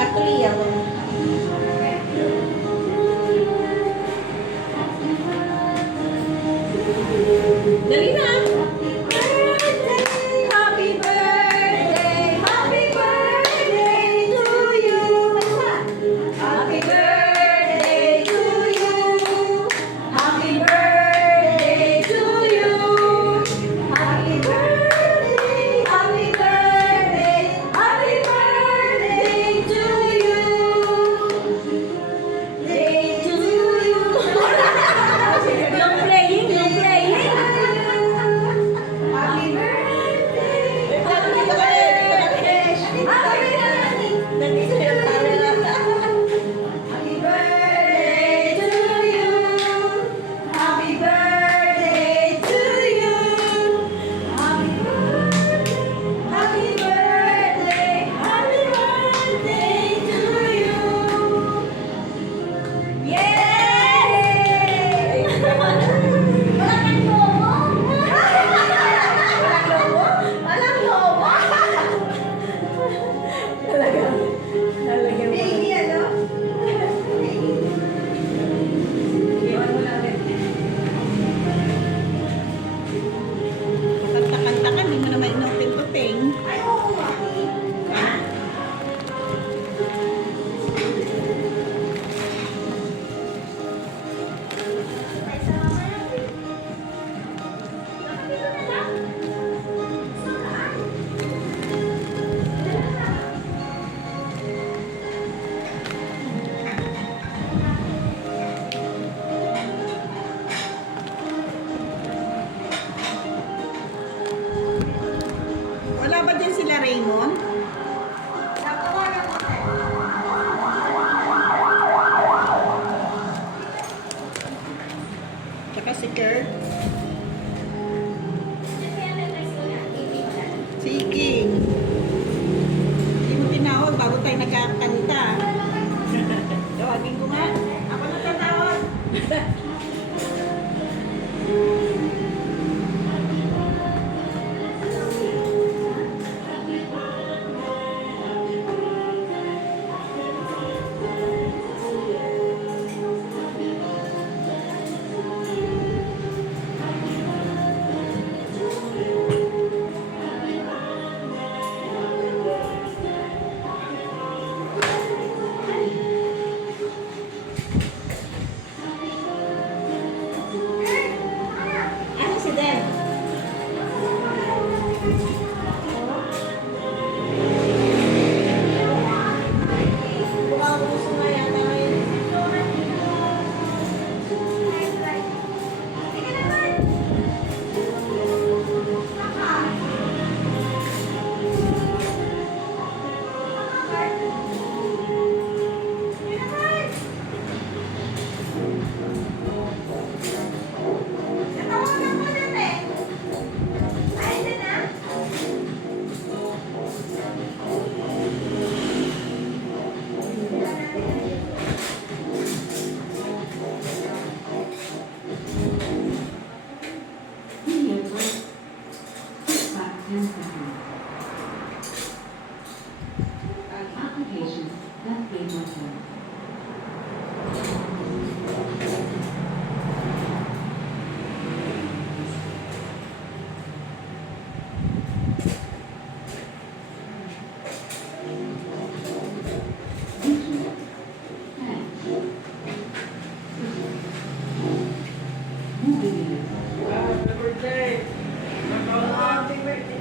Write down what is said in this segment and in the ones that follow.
Actually, ako. Dali na! Happy birthday! Happy birthday to you! Happy birthday to you! Happy birthday to you! Happy birthday! Happy birthday! Happy birthday to you! Day to you! Yung playing, yung playing! Happy birthday! Happy birthday! Happy birthday to you! Happy birthday to you! Happy birthday! Happy birthday to you! Yay! Walang lobo! Walang lobo? Walang lobo! Talaga. Talaga. Baby, ano? Iwan mo lang rin. Kanta-kanta ka, hindi mo naman inopen to ting. Ay, oo nga. Ha? Wala ba din sila Raymond? Natawagan ko na. Tsaka si Kurt? Si King. Hindi mo tinawag bago tayo nagkakanta. Tawagin ko nga. Ako na tatawag. Ano si Den? Mukhang gusto nga yata ngayon. Natawagan mo din eh. Ay, din na. Applications that pay money. Happy birthday! Happy birthday.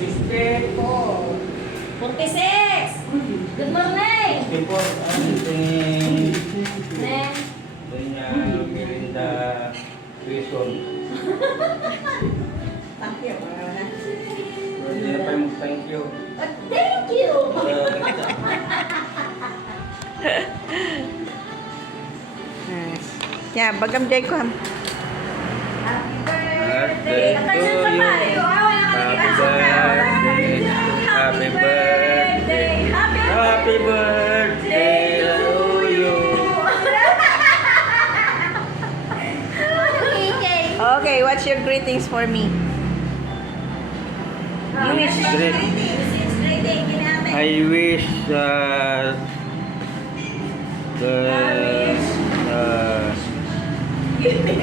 64! 46! Good morning! Before, Neng. Melinda Quezon. Thank you. Thank you. Thank you! Yeah, bagam day ko. Happy Birthday birthday! to you. Happy birthday! Happy birthday to you. Okay, what's your greetings for me? Great. Greeting. I I wish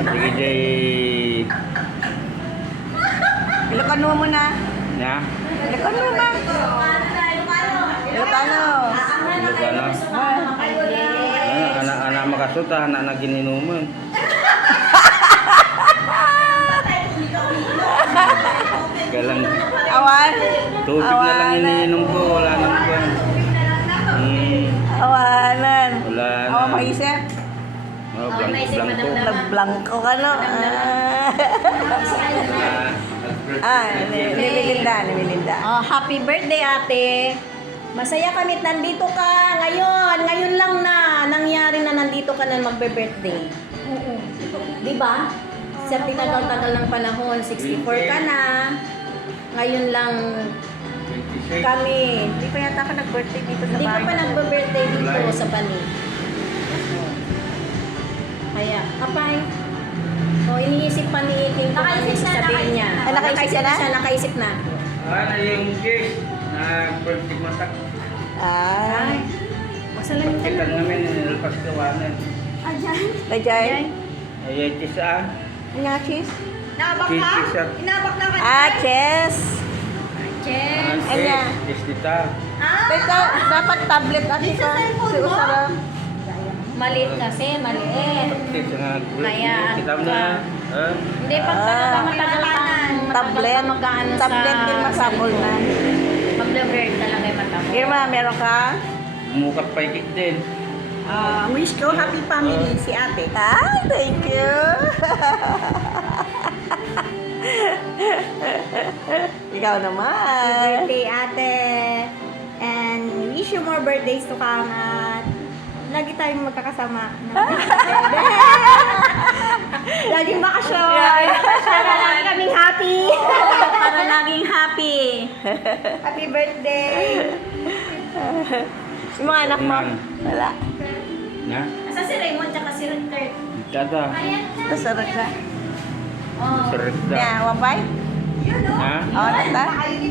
DJ Ilocano mo muna. na Ilocano mo ba? Ilocano. Ilocano. Anak makasuta, anak na gininuman. Galang Awan. tubig na lang iniinom ko, wala nang buwan. Awanan. Wala na. Awan maisip. Oh, blanco. Nagblanko ka no. Nimilinda. Oh, happy birthday, ate. Masaya kami nandito ka ngayon. Ngayon lang na nangyari na nandito ka na magbe-birthday. Oo. Di ba? Sa tinagal-tagal ng panahon, 64 ka na. Ngayon lang 26. kami. Hindi pa yata ka nag-birthday dito sa Hindi ka bahay. pa nagbe-birthday dito sa Bani. Kaya, kapay. O, iniisip pa ni Iting kung ano sasabihin niya. Ay, nakaisip na? siya, nakaisip na. Ano yung cake na birthday masak? Ay. Masalamin ka Kita na. namin nilalapas kawanan. Ayan. Najay. Ay, tisa. Ano nga, cheese? Nabak Cake ka? isa. Inabak na ka? Chess. Cheers. Anya. Tis dita. Ah? Teka, dapat tablet at Di ito. sa cellphone Si mo? Usara. Maliit kasi, maliit. Tis nga. Kaya, Kita mo na. Hindi, pag talaga matagal kang Tablet. mag-ano sa... Tablet din masabol na. Mag-bird talaga yung matapos. Irma, meron ka? Mukap pa ikik din. Wish ko happy family si ate. Ah, thank you. Ikaw naman. Birthday, ate. And wish you more birthdays to come at lagi tayong magkakasama. Laging bakasyon. Para lagi kaming happy. Para laging happy. Happy birthday. Yung mga anak mo? Wala. Na? Asa si Raymond tsaka si Richard? Tada. Nasarap ka? Oh. Sarap Yeah, da. wabay? Ha? Oh, nata? Spanky,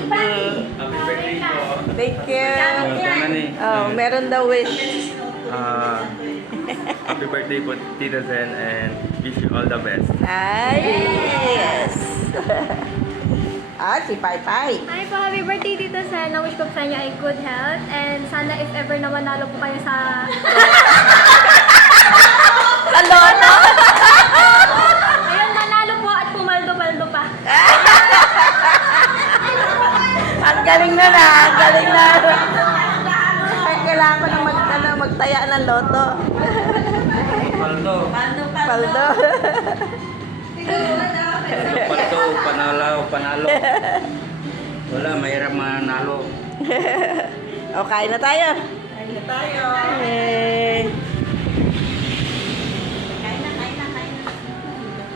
Spanky. Happy birthday po. Thank you. Tama ni. Oh, meron daw wish. Happy birthday po, Tita Zen, and wish you all the best. Ay, yes. Si Pai Pai. Hi po, happy birthday Tito Sen. Na-wish ko sa inyo ay good health and sana if ever na manalo po kayo sa... Lolo! Ayun, manalo po at pumaldo-paldo pa. Ang galing na. Ang galing na. Ay, kailangan ko na magtaya ng loto. Paldo. Paldo. Paldo, panalo. Wala, mahirap manalo. O, kain na tayo. Kain na tayo. Yay.